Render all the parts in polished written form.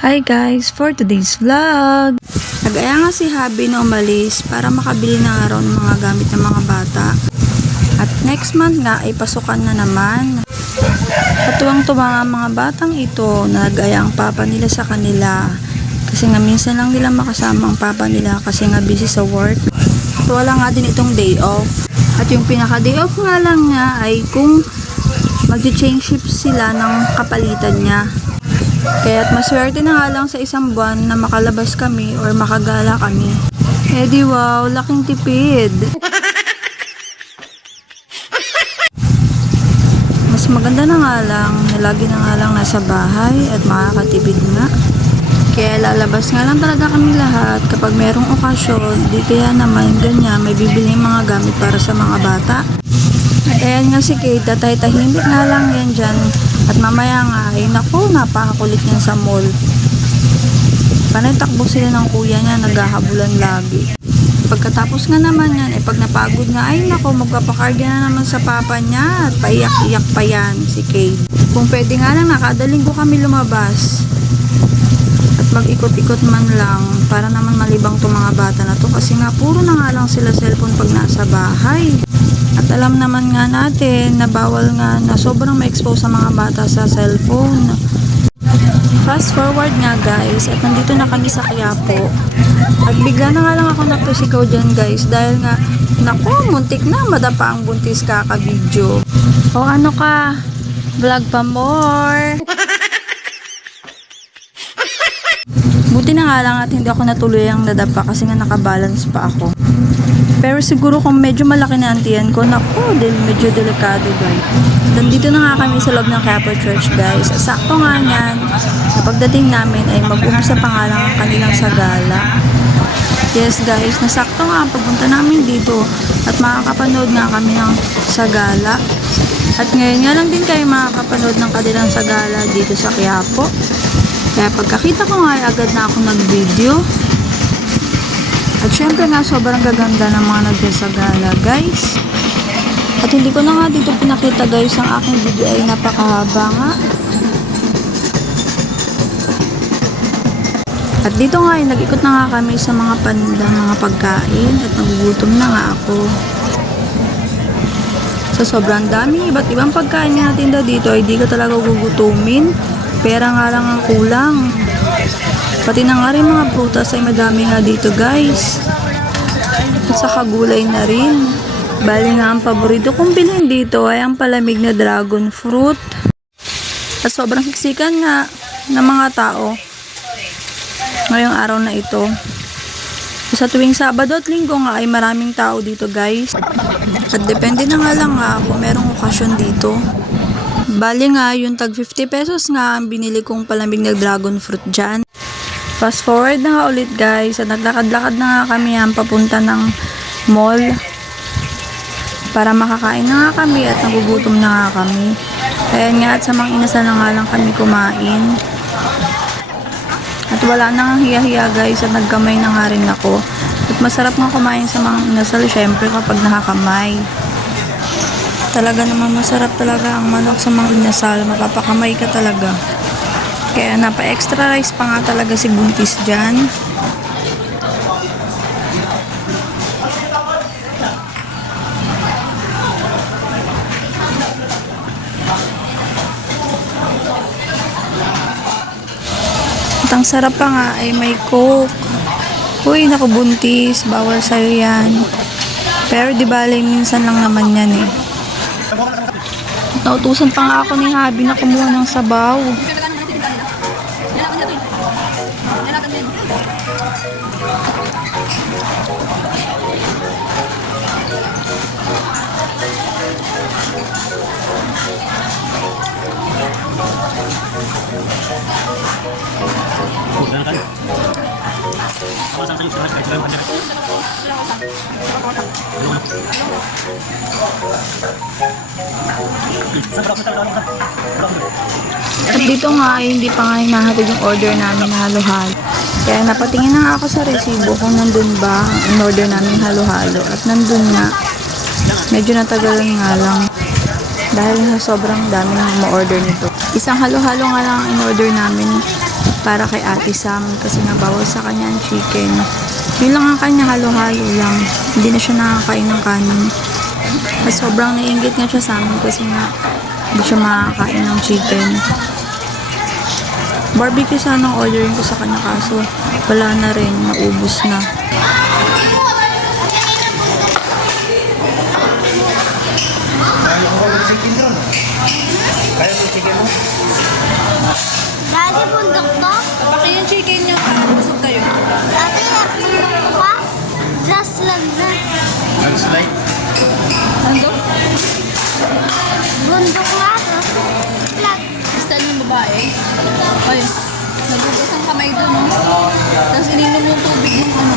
Hi guys, for today's vlog. Nag-aya nga si Habi na umalis para makabili na nga raw ng mga gamit ng mga bata. At next month nga ay pasukan na naman. Katuwang-tuwa nga ang mga batang ito na nag-aya ang papa nila sa kanila. Kasi nga minsan lang nila makasama ang papa nila kasi nga busy sa work. At wala nga din itong day off. At yung pinaka-day off nga lang niya ay kung mag-change shift sila ng kapalitan niya. Kaya't maswerte na nga lang sa isang buwan na makalabas kami or makagala kami. Eh di wow, laking tipid. Mas maganda na nga lang na lagi na nga lang nasa bahay at makakatipid nga. Kaya lalabas nga lang talaga kami lahat kapag merong okasyon. Di kaya naman ganyan may bibili mga gamit para sa mga bata. At ayan nga si Kate, tatay-tahimik nga lang yan dyan. At mamaya nga ay naku, napakakulit niyan sa mall. Panay takbo sila ng kuya niya, naghahabulan lagi. Pagkatapos nga naman yan, pag napagod nga, ay naku, magpapakarga na naman sa papa niya. At paiyak-iyak pa yan si Kate. Kung pwede nga lang, nakadaling ko kami lumabas. At mag-ikot-ikot man lang, para naman malibang itong mga bata na to. Kasi nga, puro na nga lang sila cellphone pag nasa bahay. At alam naman nga natin na bawal nga na sobrang ma-expose sa mga bata sa cellphone. Fast forward nga guys, at nandito na kami sa Quiapo. At bigla na nga lang ako napusigaw dyan guys dahil nga, naku, muntik na, madapa ang buntis kaka-video. O ano ka, vlog pa more. Buti na nga lang at hindi ako natuloy ang nadapa kasi nga nakabalance pa ako. Pero siguro kung medyo malaki na ang tiyan ko, naku, medyo delikado guys. Nandito na nga kami sa loob ng Quiapo Church guys. Sakto nga yan, na pagdating namin ay mag-umisa pa nga lang ang kanilang sagala. Yes guys, nasakto nga ang pagpunta namin dito at makakapanood nga kami ng sagala. At ngayon nga lang din kayo makakapanood ng kanilang sagala dito sa Quiapo. Kaya pagkakita ko nga ay agad na ako nag-video. At syempre nga sobrang gaganda ng mga nagsasagala guys. At hindi ko na nga dito pinakita guys ang aking video ay napakahaba nga. At dito nga ay nag-ikot na nga kami sa mga pandang mga pagkain at nagugutom na nga ako. Sa sobrang dami, iba't ibang pagkain na natin dito ay di ko talaga gugutumin. Pera nga lang ang kulang. Pati na nga rin mga prutas ay madami nga dito guys. At saka gulay na rin. Bali nga ang paborito kong bilhin dito ay ang palamig na dragon fruit. At sobrang siksikan nga ng mga tao ngayong araw na ito. Sa tuwing Sabado at Linggo nga ay maraming tao dito guys. At depende na nga lang nga kung merong okasyon dito. Bali nga yung tag 50 pesos nga ang binili kong palamig na dragon fruit dyan. Fast forward na nga ulit guys at naglakad-lakad na nga kami yan papunta ng mall para makakain na nga kami at nagugutom na nga kami. Kaya nga at sa mga inasal na nga lang kami kumain. At wala na nga hiya-hiya guys at nagkamay na nga rin ako. At masarap nga kumain sa mga inasal syempre kapag nakakamay. Talaga naman masarap talaga ang manok sa mga inasal, mapapakamay ka talaga. Kaya napa-extra rice pa nga talaga si buntis dyan. At ang sarap pa nga ay may coke. Uy, naku buntis, bawal sa'yo yan. Pero di bale, minsan lang naman yan eh. Nautusan pa nga ako ni Habi na kumuha ng sabaw. At dito nga ay hindi pa nga hinahatid yung order namin na halo-halo. Kaya napatingin na nga ako sa resibo kung nandun ba ang order namin halo-halo. At nandun nga. Medyo natagalan nga lang. Dahil sa sobrang dami ng ma-order nito. Isang halo-halo nga lang ang in-order namin. para kay Ate Sam kasi nga bawal sa kanya ang chicken. Yun lang ang kanya, halo-halo lang. Hindi na siya nakakain ng kanin. At sobrang naiinggit nga siya sa amin kasi nga hindi siya makakain ng chicken. Barbecue sana ang ordering ko sa kanya kaso wala na rin, naubos na. Kaya mo chicken mo? Daddy, bundok to? Baka yung chicken nyo, busog kayo. Ate, bundok ka? Just lang na. Landslide? Nando? Bundok nga to. Flat. Style ng babae. Ay, nagugas ang kamay doon, no? Tapos ininom yung tubig yung ano.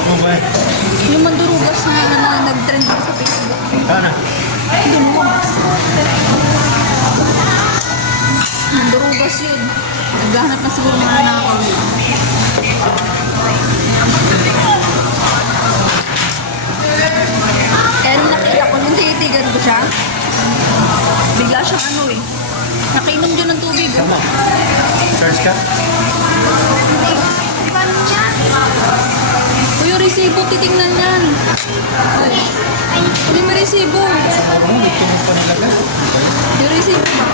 Ano ba eh? Yung mandurugas na nag-trend ko sa Facebook. Sana? Doon mo. Mandurugas yun. Naghahanap na siguro ng nanakaw. Kaya nung nakita ko, nung titigan ko siya, bigla siyang ano eh. Nakainom dyan ng tubig. Tama. Search ka? Paano niya? O yung resibo, titignan yan. Ay, hindi may resibo. Oo, dito mo pa nilagay. Yung resibo ba?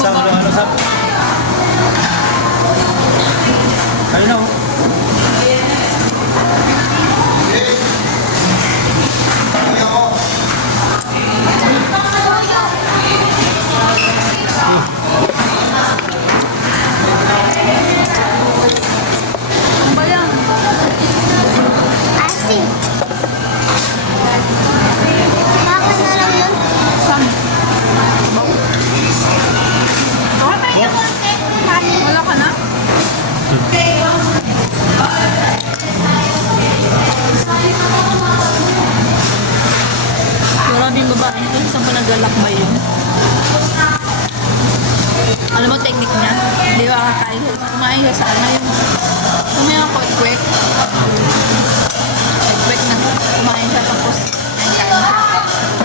Sam, ano Sam? Ayun na oh. Ano ba yan? Asin. Bakit na lang yun? Saan? Kanin. Wala ka na? Maraming babae ito. Saan pa naglalakbay yun? Alam mo technique niya? Hindi ba kakain? Kumain siya sa ano yung kumain ako quick. Quick na. Kumain siya tapos kain siya.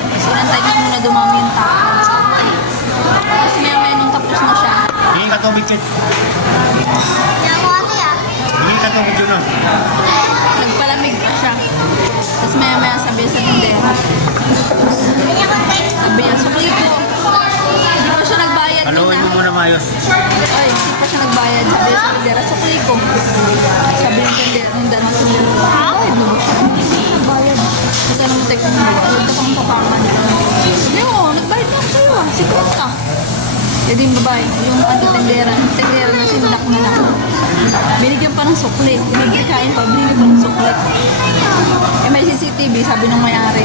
Kasi inantay niya muna dumami yung tao. Tapos maya nung tapos na siya. Hingin ka tubig, Kit. Yan ko ate ah. Hingin ka tubig yun ah. Nagpalamig pa siya. Tapos maya sabi niya sa tindera. Sabi niya, sukli ko. Hindi pa siya nagbayad Haluin mo na. muna mayos. Ay, hindi pa siya nagbayad. Sabi niya sa tindera, sukli ko. Sabi ng tindera, nung daan ng tindera. Ay, ano ba siya? Nagbayad. Kasi alam mo, technique mo. Huwag ka pang papaman. Sabi niya, oh, nagbayad na ako sa'yo ah. Sikot ka. Jadi yung babae, yung tindera na sindak mo na. Binigyan pa ng sukli. Binigyan kain pa, binigyan pa ng sukli. Eh may CCTV, sabi ng may-ari.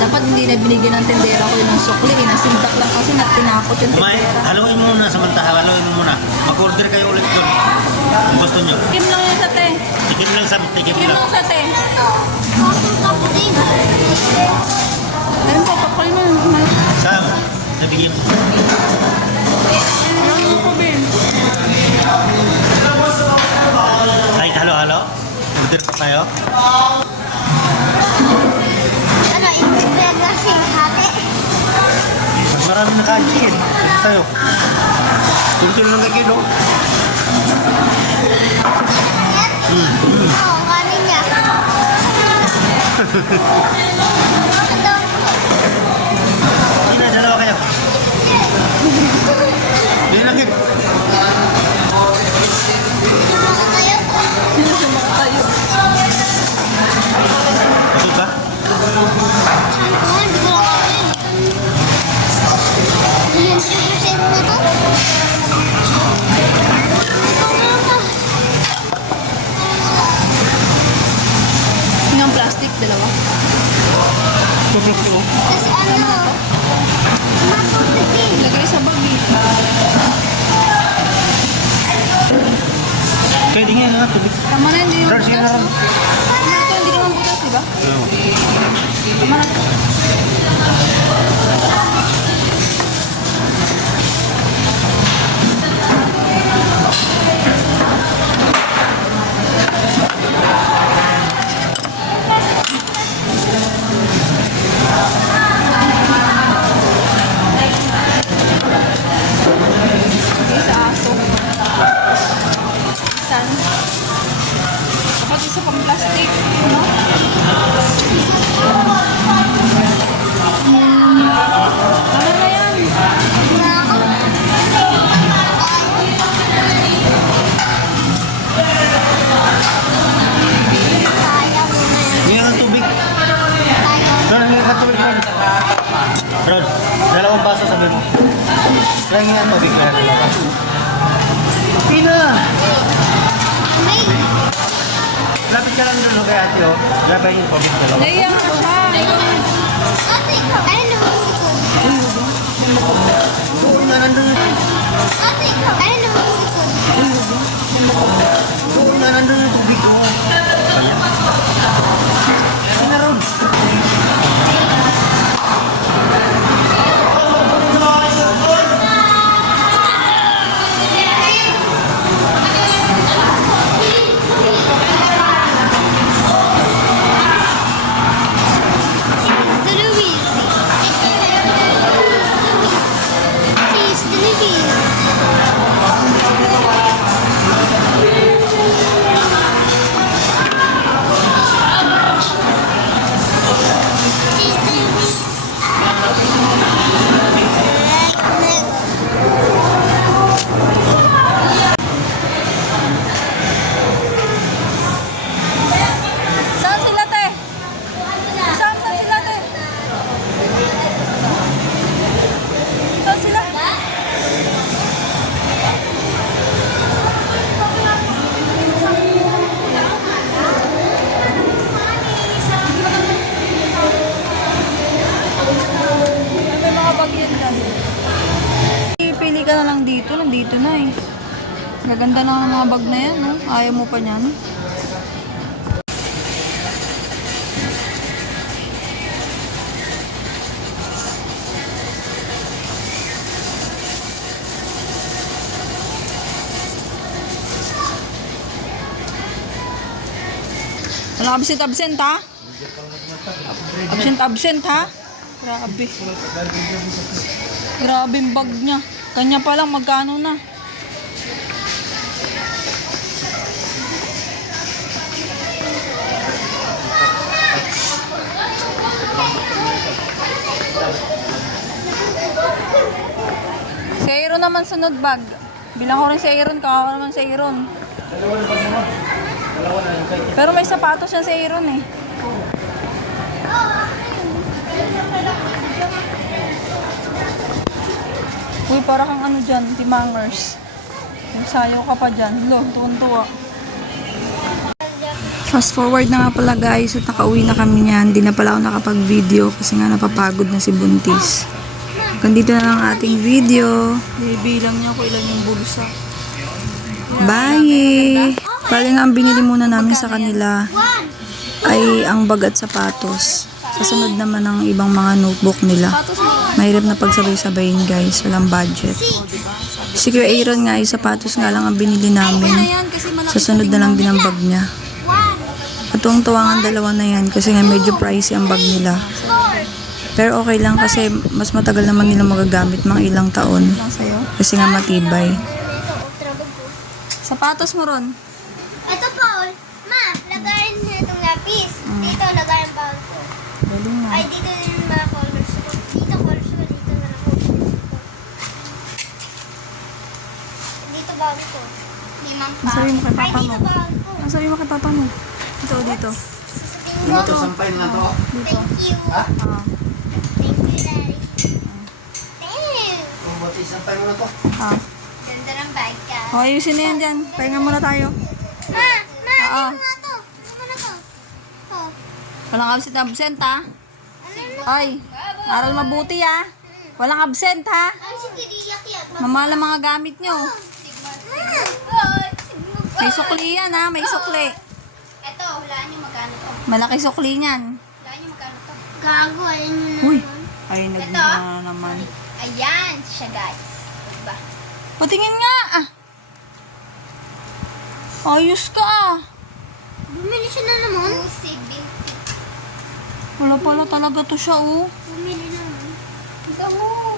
Dapat hindi na binigyan ng tindera ko yung sukli. Nasindak lang kasi tinapot yung May, tindera. haluin mo muna samantala. Haluin mo muna. Mag-order kayo ulit doon. Kung gusto nyo. Tikim lang yung sate. Tikim lang Sam. Tikim Tikim lang. lang sate. Bakit ka po din? Ayun po, kapal mo. Sam, nabigyan mo. Ano ko, Ben? Kahit halo-halo. Order pa tayo. Ano, ibibigay kasi hati. Mas marami na kain chicken. Order tayo. Kunti lang na kilo. Oo, kanin niya. Ito. Hindi na, dalawa kayo. Hindi na, Kit. Bakit tayo? Sino siya makatayo? Busog ba? Hindi ko lang kain. Ilan siya percent na to? Ikaw nga ka. Yung plastic, dalawa. Tapos ano? Mapapagin. Ilagay sa bag eh. Pwede nga nga. Tubig. Tama na, hindi yung Sir, sige butas. na. Ito, hindi naman butas, di ba? Tama na. Rod, dalawang baso sabi mo. Kaya nga ano, bigla na dalawa. Pina! May... Lapit ka lang doon kay ate, oh. Labay yung pabig dalawa. Naiyak na siya. Ate, ano? Oo na, nandun yung... Ate, ano? Oo na, nandun yung tubig, oh. Ayan na, Rod. Luis. Please, Luis. Saan sila, te? Saan sila, te? Saan sila? May mga bag yan dyan. Pili ka na lang dito. Nandito na eh. Gaganda na ng mga bag na yan, no? Ayaw mo pa niyan. Wala absent ha? Absent ha? Grabe. Grabe yung bag niya. Kanya pa lang magkano na. Si Aaron naman sunod bag. Bilang ko rin si Aaron, kakawa naman si Aaron. Pero may sapatos yan si Aaron eh. Uy, para kang ano dyan, timangers. Nagsayaw ka pa dyan. Lo, tuwan-tuwa. Fast forward na nga pala guys at nakauwi na kami niyan. Hindi na pala ako nakapag-video kasi nga napapagod na si Buntis. Hanggang dito na lang ang ating video. Bilang niya kung ilan yung bulsa. Bye! Bali nga ang binili muna namin sa kanila ay ang bag at sapatos. Sa sunod naman ang ibang mga notebook nila. Mahirap na pagsabay-sabayin guys. Walang budget. Si Kuya Aaron nga ay sapatos nga lang ang binili namin. Sa sunod na lang din ang bag niya. At tuwang-tuwa ang dalawa na yan kasi nga medyo pricey ang bag nila. Pero okay lang kasi mas matagal naman nila magagamit mga ilang taon. Kasi nga matibay. Sapatos mo ron. Ito, Paul. Ma, lagayin mo itong lapis. Dito, lagayin bag ko. Galing na. Ay, dito na yung mga colors ko. Dito, colors ko. Dito na lang ako. Dito bag ko. Limang pa. Ang sabi mo kay Ay, papa dito mo. bag ko. Ang sabi mo kay papa mo. Dito, dito. Ano to, sampay na to? Dito. Thank you. Ah. Thank you, Daddy. Thank you. Kung bati, sampay mo na to. Ah. Ganda ng bag ka. O, ayusin na yan dyan. Pahinga muna tayo. Ma, Oo. ano nga to? Ano na to? Oh. Walang absent ha. Ano na? Ay, aral mabuti ha. Walang absent ha. Ay, sige, diyak yan. Mamahal ang mga gamit nyo. Ma. May sukli yan ha, may sukli. Ito, hulaan niyo magkano to. Malaki sukli niyan. Hulaan niyo magkano to. Gago, ayun yun na Uy, naman. ay Ito? nagmana naman. Ayan siya, guys. Diba? Patingin nga ah. Ayos ka ah. Bumili siya na naman. Usig, Wala pala talaga to siya oh. Bumili naman. Ito mo.